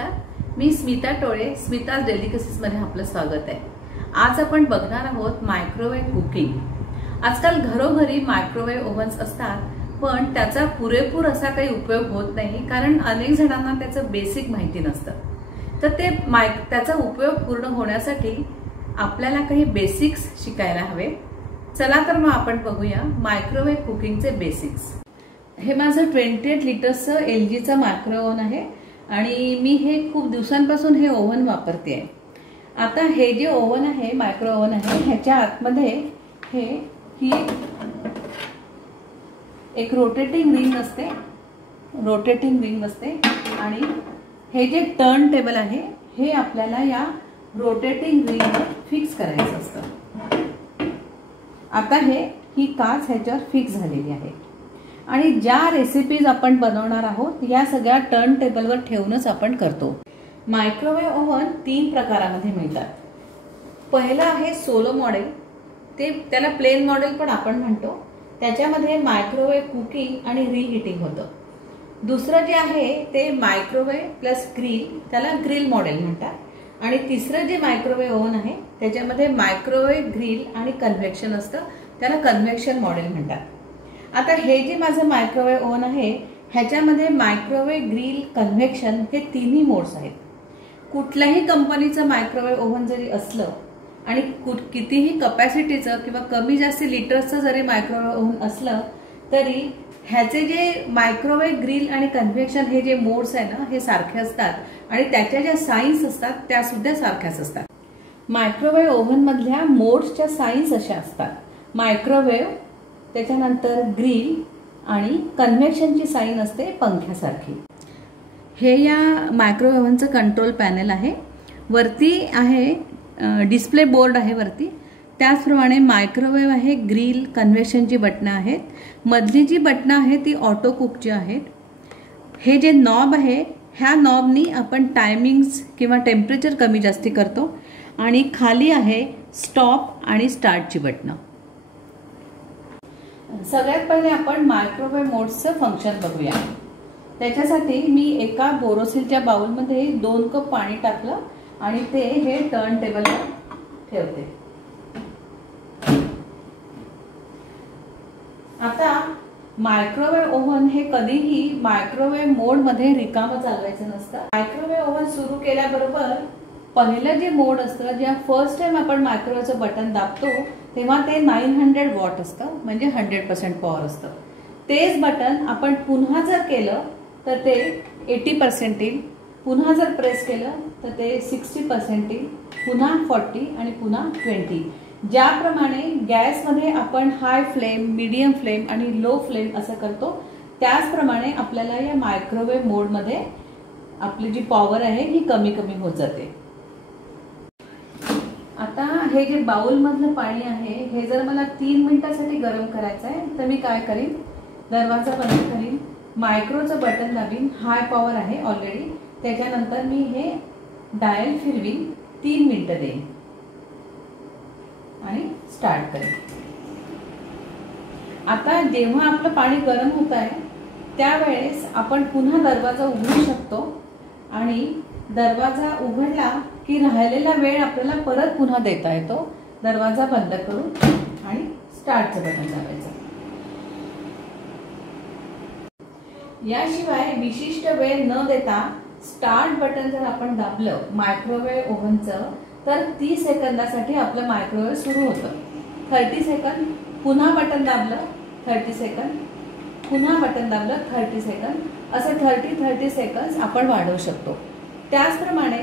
नमस्कार, मी स्मिता टोळे, स्मिता डेलिकेसीज मध्ये आपलं स्वागत आहे। आज आपण बघणार आहोत मायक्रोवेव्ह कुकिंग। आजकाल घरोघरी मायक्रोवेव्ह ओव्हन्स असतात, पण त्याचा पुरेपूर असा काही उपयोग होत नाही, कारण अनेक जणांना त्याचं बेसिक माहिती नसतं। तर त्याचा उपयोग पूर्ण होण्यासाठी आपल्याला काही बेसिक्स शिकायला हवे। चला तर मग आपण बघूया मायक्रोवेव्ह कुकिंगचे बेसिक्स। हे माझं 28 लिटर्सचं LGचं मायक्रोवेव्ह ओव्हन आहे आणि मी हे खूप दिवसांपासून हे ओव्हन वापरते आहे। आता हे जे ओव्हन आहे, मायक्रो ओव्हन आहे, ह्याच्या आतमध्ये ही एक रोटेटिंग रिंग असते आणि हे जे टर्न टेबल आहे हे आपल्याला या रोटेटिंग रिंगवर फिक्स करायचं असतं। आता ही काच ह्याच्यावर फिक्स झालेली आहे आणि ज्या रेसिपीज आपण बनवणार आहोत या सगळ्या टर्न टेबलवर ठेवूनच आपण करतो। मायक्रोवेव्ह ओव्हन 3 प्रकारामध्ये मिळतात। पहिलं आहे सोलो मॉडेल, त्याला प्लेन मॉडेल पण आपण म्हणतो। त्याच्यामध्ये मायक्रोवेव्ह कुकिंग आणि रिहीटिंग होतं। दुसरं जे आहे ते मायक्रोवेव्ह प्लस ग्रिल, त्याला ग्रिल मॉडेल म्हणतात। आणि तिसरं जे मायक्रोवेव्ह ओव्हन आहे त्याच्यामध्ये मायक्रोवेव्ह ग्रिल आणि कन्व्हेक्शन असतं, त्याला कन्व्हेक्शन मॉडेल म्हणतात। आता हे जे माझं मायक्रोवेव्ह ओव्हन आहे ह्याच्यामध्ये मायक्रोवेव्ह ग्रिल कन्व्हेक्शन हे तिन्ही मोड्स आहेत। कुठल्याही कंपनीचं मायक्रोवेव्ह ओव्हन जरी असलं आणि कितीही कपॅसिटीचं किंवा कमी जास्त लिटर्सचं जरी मायक्रोवेव्ह ओव्हन असलं तरी ह्याचे जे मायक्रोवेव्ह ग्रिल आणि कन्व्हेक्शन हे जे मोड्स आहे ना हे सारखे असतात आणि त्याच्या ज्या साईन्स असतात त्या सुद्धा सारख्याच असतात। मायक्रोवेव्ह ओव्हन मधल्या मोड्सच्या साईन्स अशा असतात, मायक्रोवेव्ह, त्याच्यानंतर ग्रिल आणि कन्व्हेक्शनची साईन असते पंख्यासारखी। हे या मायक्रोवेव्ह ओव्हनचं कंट्रोल पॅनल आहे। वरती आहे डिस्प्ले बोर्ड आहे वरती, त्याचप्रमाणे मायक्रोवेव्ह आहे, ग्रिल, कन्व्हेक्शनची बटणं आहेत। मधली जी बटणं आहेत ती ऑटो कुकची आहेत। हे जे नॉब आहे ह्या नॉबनी आपण टायमिंग्स किंवा टेम्परेचर कमी जास्ती करतो। आणि खाली आहे स्टॉप आणि स्टार्टची बटणं। सगळ्यात पहिले आपण मायक्रोवेव्ह मोड्सचं फंक्शन बघूया। त्याच्यासाठी मी एका बोरोसिलच्या बाउलमध्ये 2 कप पाणी टाकलं आणि हे टर्न टेबलवर ठेवते। आता मायक्रोवेव्ह ओव्हन हे कधीही मायक्रोवेव्ह मोड मध्ये रिकामं चालवायचं नसतं। मायक्रोवेव्ह ओव्हन सुरू केल्याबरोबर पहिलं जे मोड असतं, जेव्हा फर्स्ट टाइम आपण मायक्रोवेव्हचं बटन दाबतो तेव्हा ते 900 वॉट असतं, म्हणजे 100% पॉवर असतं। तेच बटन आपण पुन्हा जर केलं तर ते 80% येईल, पुन्हा जर प्रेस केलं तर ते 60% येईल, पुन्हा 40 आणि पुन्हा 20। ज्याप्रमाणे गॅसमध्ये आपण हाय फ्लेम, मीडियम फ्लेम आणि लो फ्लेम असं करतो, त्याचप्रमाणे आपल्याला या मायक्रोवेव्ह मोडमध्ये आपली जी पॉवर आहे ही कमी कमी होत जाते। आता हे जे बाउल मधलं पाणी आहे हे जर मला 3 मिनिटांसाठी गरम करायचं आहे तर मी काय करीन, दरवाजा बंद करीन, मायक्रोचं बटन दाबीन, हाय पॉवर आहे ऑलरेडी, त्याच्यानंतर मी हे डायल फिरवीन, 3 मिनिटं देईन आणि स्टार्ट करेन। आता जेव्हा आपलं पाणी गरम होत आहे त्यावेळेस आपण पुन्हा दरवाजा उघडू शकतो आणि दरवाजा उघडला की राहिलेला वेळ आपल्याला परत पुन्हा देता येतो। दरवाजा बंद करून आणि स्टार्टचं बटन दाबायचं। याशिवाय विशिष्ट वेळ न देता स्टार्ट बटन जर आपण दाबलं मायक्रोवेव्ह ओव्हनचं तर 30 सेकंदासाठी आपलं मायक्रोवेव्ह सुरू होतं। 30 सेकंद, पुन्हा बटन दाबलं 30 सेकंद, पुन्हा बटन दाबलं 30 सेकंद, असे 30 सेकंद आपण वाढवू शकतो। त्याचप्रमाणे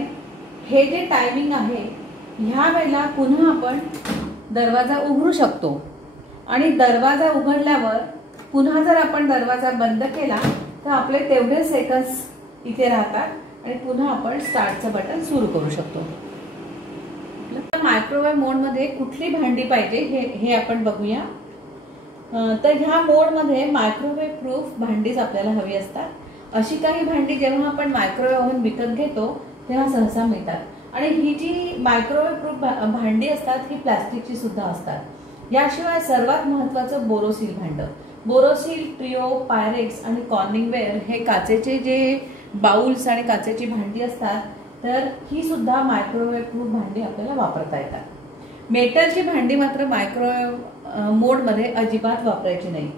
हे जे टायमिंग आहे ह्या वेळेला पुन्हा आपण दरवाजा उघडू शकतो आणि दरवाजा उघडल्यावर पुन्हा जर आपण दरवाजा बंद केला तर आपले तेवढे सेकंड्स इथे राहतात आणि पुन्हा आपण स्टार्टचं बटन सुरू करू शकतो। मायक्रोवेव्ह मोडमध्ये कुठली भांडी पाहिजे हे आपण बघूया। तर ह्या मोडमध्ये मायक्रोवेव्ह प्रूफ भांडीच आपल्याला हवी असतात। अशी काही भांडी जेव्हा आपण मायक्रोवेव्ह ओव्हन विकत घेतो तेव्हा सहसा मिळतात आणि ही जी मायक्रोवेव्ह प्रूफ भांडी असतात ही प्लास्टिकची सुद्धा असतात। याशिवाय सर्वात महत्त्वाचं बोरोसिल भांडं, बोरोसिल, ट्रिओ, पायरेक्स आणि कॉर्निंगवेअर हे काचेचे जे बाउल्स आणि काचेची भांडी असतात, तर ही सुद्धा मायक्रोवेव्ह प्रूफ भांडी आपल्याला वापरता येतात. मेटलची भांडी मात्र मायक्रोवेव्ह मोडमध्ये अजिबात वापरायची नाही.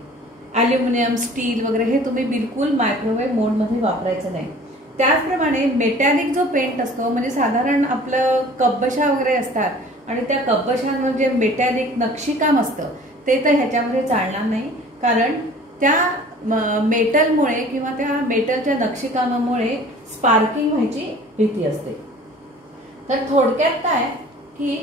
ॲल्युमिनियम, स्टील वगैरे हे तुम्ही बिलकुल मायक्रोवेव्ह मोडमध्ये वापरायचं नाही. त्याचप्रमाणे मेटॅलिक जो पेंट असतो, म्हणजे साधारण आपलं कब्बशा वगैरे असतात आणि त्या कब्बशांवर जे मेटॅलिक नक्षीकाम असतं ते तर ह्याच्यामध्ये चालणार नाही, कारण त्या मेटलमुळे किंवा त्या मेटलच्या नक्षीकामामुळे स्पार्किंग व्हायची भीती असते. तर थोडक्यात काय की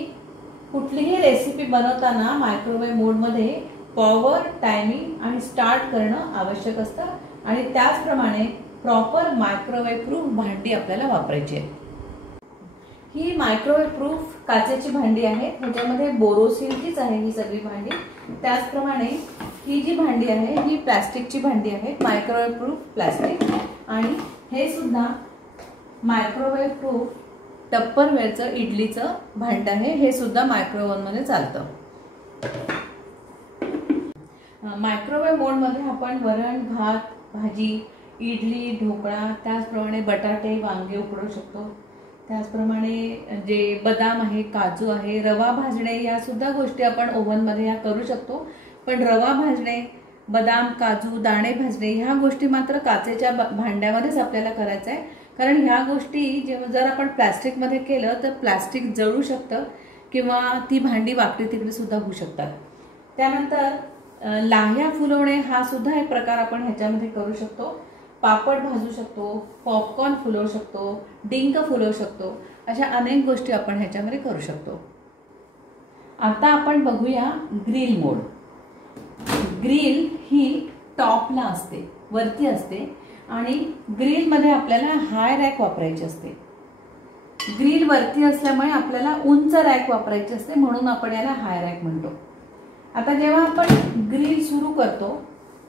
कुठलीही रेसिपी बनवताना मायक्रोवेव्ह मोडमध्ये पॉवर, टायमिंग आणि स्टार्ट करणं आवश्यक असतं आणि त्याचप्रमाणे प्रॉपर मायक्रोवेव्ह प्रूफ भांडी आपल्याला वापरायची आहे. ही मायक्रोवेव्ह प्रूफ काचेची भांडी आहे, ह्याच्यामध्ये बोरोसिलचीच आहे ही सगळी भांडी. त्याचप्रमाणे ही जी भांडी आहे ही प्लास्टिकची भांडी आहे, मायक्रोवेव्ह प्रूफ प्लास्टिक. आणि हे सुद्धा मायक्रोवेव्ह प्रूफ टप्परवेअरचं इडलीचं भांड आहे, हे सुद्धा मायक्रोवेव्ह मध्ये चालतं. मायक्रोवेव्ह मोडमध्ये आपण वरण, भात, भाजी, इडली, ढोकळा, त्याचप्रमाणे बटाटे, वांगे उकडू शकतो. त्याचप्रमाणे जे बदाम आहे, काजू आहे, रवा भाजणे या सुद्धा गोष्टी आपण ओव्हनमध्ये या करू शकतो. पण रवा भाजणे, बदाम, काजू, दाणे भाजणे ह्या गोष्टी मात्र काचेच्या भांड्यामध्येच आपल्याला करायचं आहे, कारण ह्या गोष्टी जर आपण प्लास्टिकमध्ये केलं तर प्लास्टिक जळू शकतं किंवा ती भांडी वाकडी तिकडे सुद्धा होऊ शकतात. त्यानंतर लाह्या फुलवणे हा सुद्धा एक प्रकार आपण ह्याच्यामध्ये करू शकतो. पापड भाजू शकतो, पॉपकॉर्न फुलवू शकतो, डिंक फुलवू शकतो, अशा अनेक गोष्टी आपण ह्याच्यामध्ये करू शकतो. आता आपण बघूया ग्रिल मोड. ग्रिल ही टॉपला असते, वरती असते आणि ग्रिलमध्ये आपल्याला हाय रॅक वापरायची असते. ग्रिल वरती असल्यामुळे आपल्याला उंच रॅक वापरायची असते, म्हणून आपण याला हाय रॅक म्हणतो. आता जेव्हा आपण ग्रिल सुरू करतो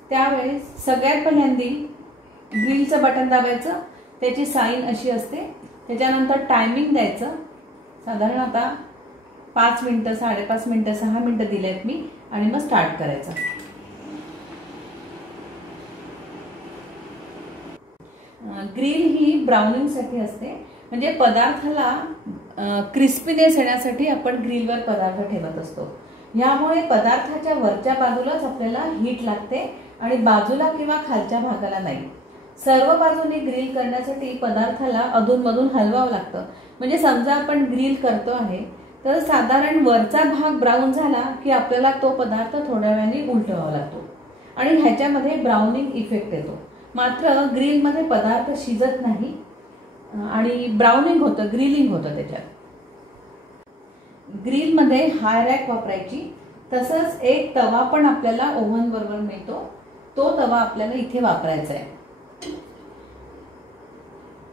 त्यावेळेस सगळ्यात पहिल्यांदी ग्रिलचं बटन दाबायचं, त्याची साईन अशी असते. त्याच्यानंतर टायमिंग द्यायचं, साधारण आता 5 मिनिटं, 5.5 मिनिटं, 6 मिनिटं दिलेत मी, आणि मग स्टार्ट करायचं. ग्रिल ही ब्राउनिंगसाठी असते, म्हणजे पदार्थाला क्रिस्पीनेस येण्यासाठी आपण ग्रिलवर पदार्थ ठेवत असतो. यामुळे पदार्थाच्या वरच्या बाजूलाच आपल्याला हीट लागते आणि बाजूला किंवा खालच्या भागाला नाही. सर्व बाजूने ग्रिल करण्यासाठी पदार्थाला अधूनमधून हलवावं लागतं. म्हणजे समजा आपण ग्रिल करतो आहे तर साधारण वरचा भाग ब्राऊन झाला की आपल्याला तो पदार्थ थोड्या वेळाने उलटवावा लागतो आणि ह्याच्यामध्ये ब्राउनिंग इफेक्ट येतो. मात्र ग्रिलमध्ये पदार्थ शिजत नाही आणि ब्राउनिंग होतं, ग्रिलिंग होतं. त्याच्यात ग्रिलमध्ये हाय रॅक वापरायची. तसंच एक तवा पण आपल्याला ओव्हन बरोबर मिळतो, तो तवा आपल्याला इथे वापरायचा आहे.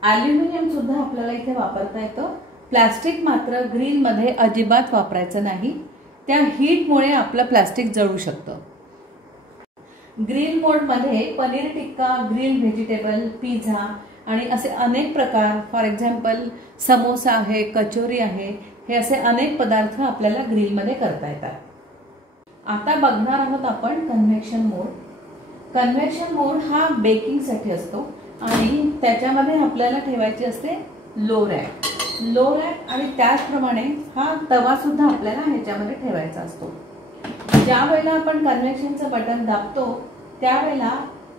ॲल्युमिनियम सुद्धा आपल्याला इथे वापरता येतं. प्लास्टिक मात्र ग्रिलमध्ये अजिबात वापरायचं नाही, त्या हीटमुळे आपलं प्लास्टिक जळू शकतं. ग्रिल मोडमध्ये paneer tikka, grill vegetable, pizza आणि असे अनेक प्रकार, फॉर एक्झाम्पल समोसा आहे, कचोरी आहे, हे असे अनेक पदार्थ आपल्याला ग्रिलमध्ये करता येतात. आता बघणार आहोत आपण कन्व्हेक्शन मोड. कन्व्हेक्शन मोड हा बेकिंगसाठी असतो आणि त्याच्यामध्ये आपल्याला ठेवायची असते लो रॅक. लो रॅक आणि त्याचप्रमाणे हा तवा सुद्धा आपल्याला ह्याच्यामध्ये ठेवायचा असतो. ज्या वेळेला आपण कन्व्हेक्शनचं बटन दाबतो त्यावेळेला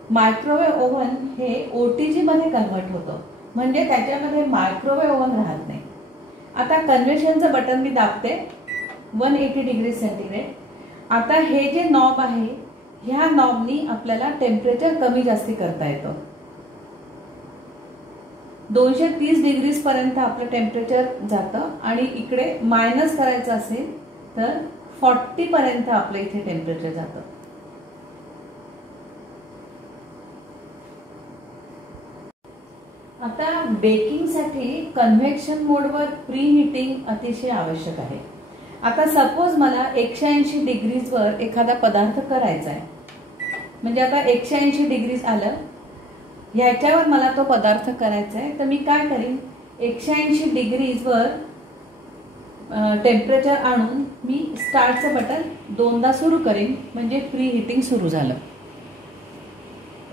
मायक्रोवेव्ह ओव्हन हे OTG मध्ये कन्व्हर्ट होतं, म्हणजे त्याच्यामध्ये मायक्रोवेव्ह ओव्हन राहत नाही. आता कन्व्हेक्शनचं बटन मी दाबते 180 डिग्री सेंटीग्रेड. आता हे जे नॉब आहे ह्या नॉबनी आपल्याला टेम्परेचर कमी जास्ती करता येतं. 230 डिग्रीज पर्यंत आपलं टेम्परेचर जातं आणि इकडे मायनस करायचं असेल तर 40 पर्यंत आपलं इथे टेम्परेचर जातं. आता बेकिंगसाठी कन्व्हेक्शन मोडवर प्री हीटिंग अतिशय आवश्यक आहे. आता सपोज मला 180 डिग्रीजवर एखादा पदार्थ करायचा आहे, म्हणजे आता 180 डिग्रीज आलं, ह्याच्यावर मला तो पदार्थ करायचा आहे, तर मी काय करीन, 180 डिग्रीजवर टेम्परेचर आणून मी स्टार्टचं बटन 2दा सुरू करीन, म्हणजे प्री हीटिंग सुरू झालं.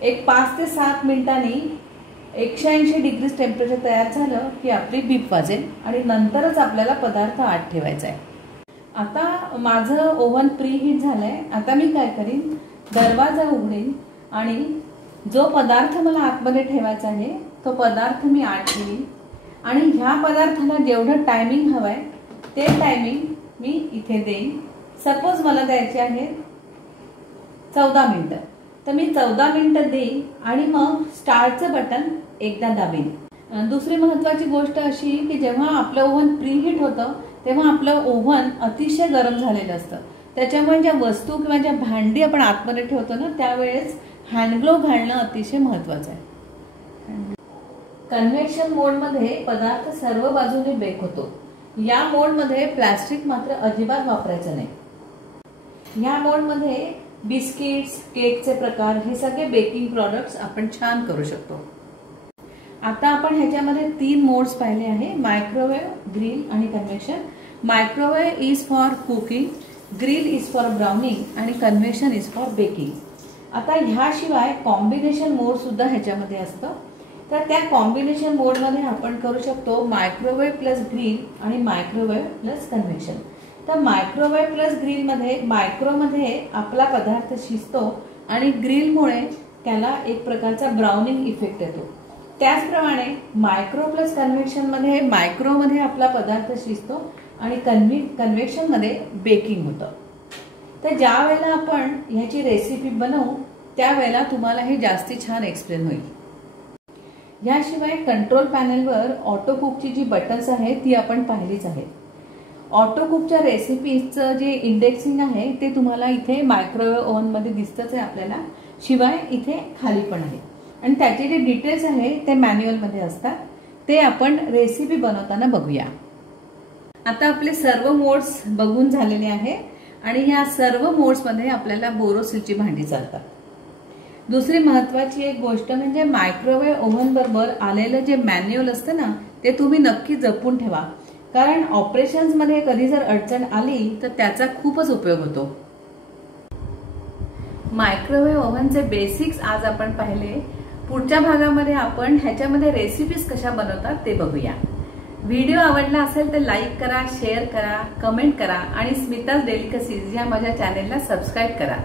एक 5 ते 7 मिनिटांनी 180 डिग्री टेम्परेचर तयार झालं की आपली बीप वाजेल आणि नंतरच आपल्याला पदार्थ आत ठेवायचा आहे। आता माझं ओव्हन प्री हीट झालंय। आता मी काय करीन, दरवाजा उघडीन आणि जो पदार्थ मला आतमध्ये ठेवायचा आहे तो पदार्थ मी आत ठेवीन आणि ह्या पदार्थाला जेवढं टायमिंग हवंय ते टायमिंग मी इथे देईन। सपोज मला द्यायचे आहे 14 मिनिटं, तर मी 14 मिनिटं देईन आणि मग स्टार्टचं बटन एकदा दाबेन। दुसरी महत्त्वाची गोष्ट अशी की जेव्हा आपलं ओव्हन प्री हीट होतं तेव्हा आपलं ओव्हन अतिशय गरम झालेलं असतं, त्याच्यामुळे ज्या वस्तू किंवा ज्या भांडी आपण आतमध्ये ठेवतो ना त्यावेळेस हँडग्लोव्ह घालणं अतिशय महत्त्वाचं आहे। कन्व्हेक्शन मोडमध्ये पदार्थ सर्व बाजूने बेक होतो। या मोडमध्ये प्लास्टिक मात्र अजिबात वापरायचं नाही। या मोडमध्ये बिस्किट्स, केकचे प्रकार हे सगळे बेकिंग प्रोडक्ट्स आपण छान करू शकतो। आता आपण ह्याच्यामध्ये 3 मोड्स पाहिले आहे, मायक्रोवेव्ह, ग्रिल आणि convection. Microwave is for cooking, grill is for browning आणि कन्व्हेक्शन इज फॉर बेकिंग। आता ह्याशिवाय कॉम्बिनेशन मोड सुद्धा ह्याच्यामध्ये असतं, तर त्या कॉम्बिनेशन मोडमध्ये आपण करू शकतो मायक्रोवेव्ह प्लस ग्रिल आणि मायक्रोवेव्ह प्लस कन्व्हेक्शन। तर मायक्रोवेव्ह प्लस ग्रिलमध्ये मायक्रोमध्ये आपला पदार्थ शिजतो आणि ग्रिलमुळे त्याला एक प्रकारचा ब्राउनिंग इफेक्ट येतो। त्याचप्रमाणे मायक्रो प्लस कन्व्हेक्शनमध्ये मायक्रोमध्ये आपला पदार्थ शिजतो आणि कन्व्हेक्शनमध्ये बेकिंग होतं। तर ज्या वेळेला आपण ह्याची रेसिपी बनवू त्यावेळेला तुम्हाला हे जास्ती छान एक्सप्लेन होईल। याशिवाय कंट्रोल पॅनलवर ऑटो कुकची जी बटन्स आहेत ती आपण पाहिलीच आहेत। ऑटो कुकच्या रेसिपीजचं जे इंडेक्सिंग आहे ते तुम्हाला इथे मायक्रोवेव्ह ओव्हनमध्ये दिसतच आहे आपल्याला, शिवाय इथे खाली पण आहे आणि त्याचे जे डिटेल्स आहे ते मॅन्युअलमध्ये असतात, ते आपण रेसिपी बनवताना बघूया। आता आपले सर्व मोड्स बघून झालेले आहे आणि या सर्व मोड्समध्ये आपल्याला बोरोसिलची भांडी चालतात। दुसरी महत्त्वाची एक गोष्ट म्हणजे मायक्रोवेव्ह ओव्हन बरोबर आलेलं जे मॅन्युअल असतं ना ते तुम्ही नक्की जपून ठेवा, कारण ऑपरेशन्समध्ये कधी जर अडचण आली तर त्याचा खूपच उपयोग होतो। मायक्रोवेव्ह ओव्हनचे बेसिक्स आज आपण पाहिले। पुढच्या भागामध्ये आपण ह्याच्यामध्ये रेसिपीज कशा बनवतात ते बघूया। व्हिडिओ आवडला असेल तर लाईक करा, शेअर करा, कमेंट करा आणि स्मिताज डेलिकसीज या माझ्या चॅनेलला सबस्क्राईब करा।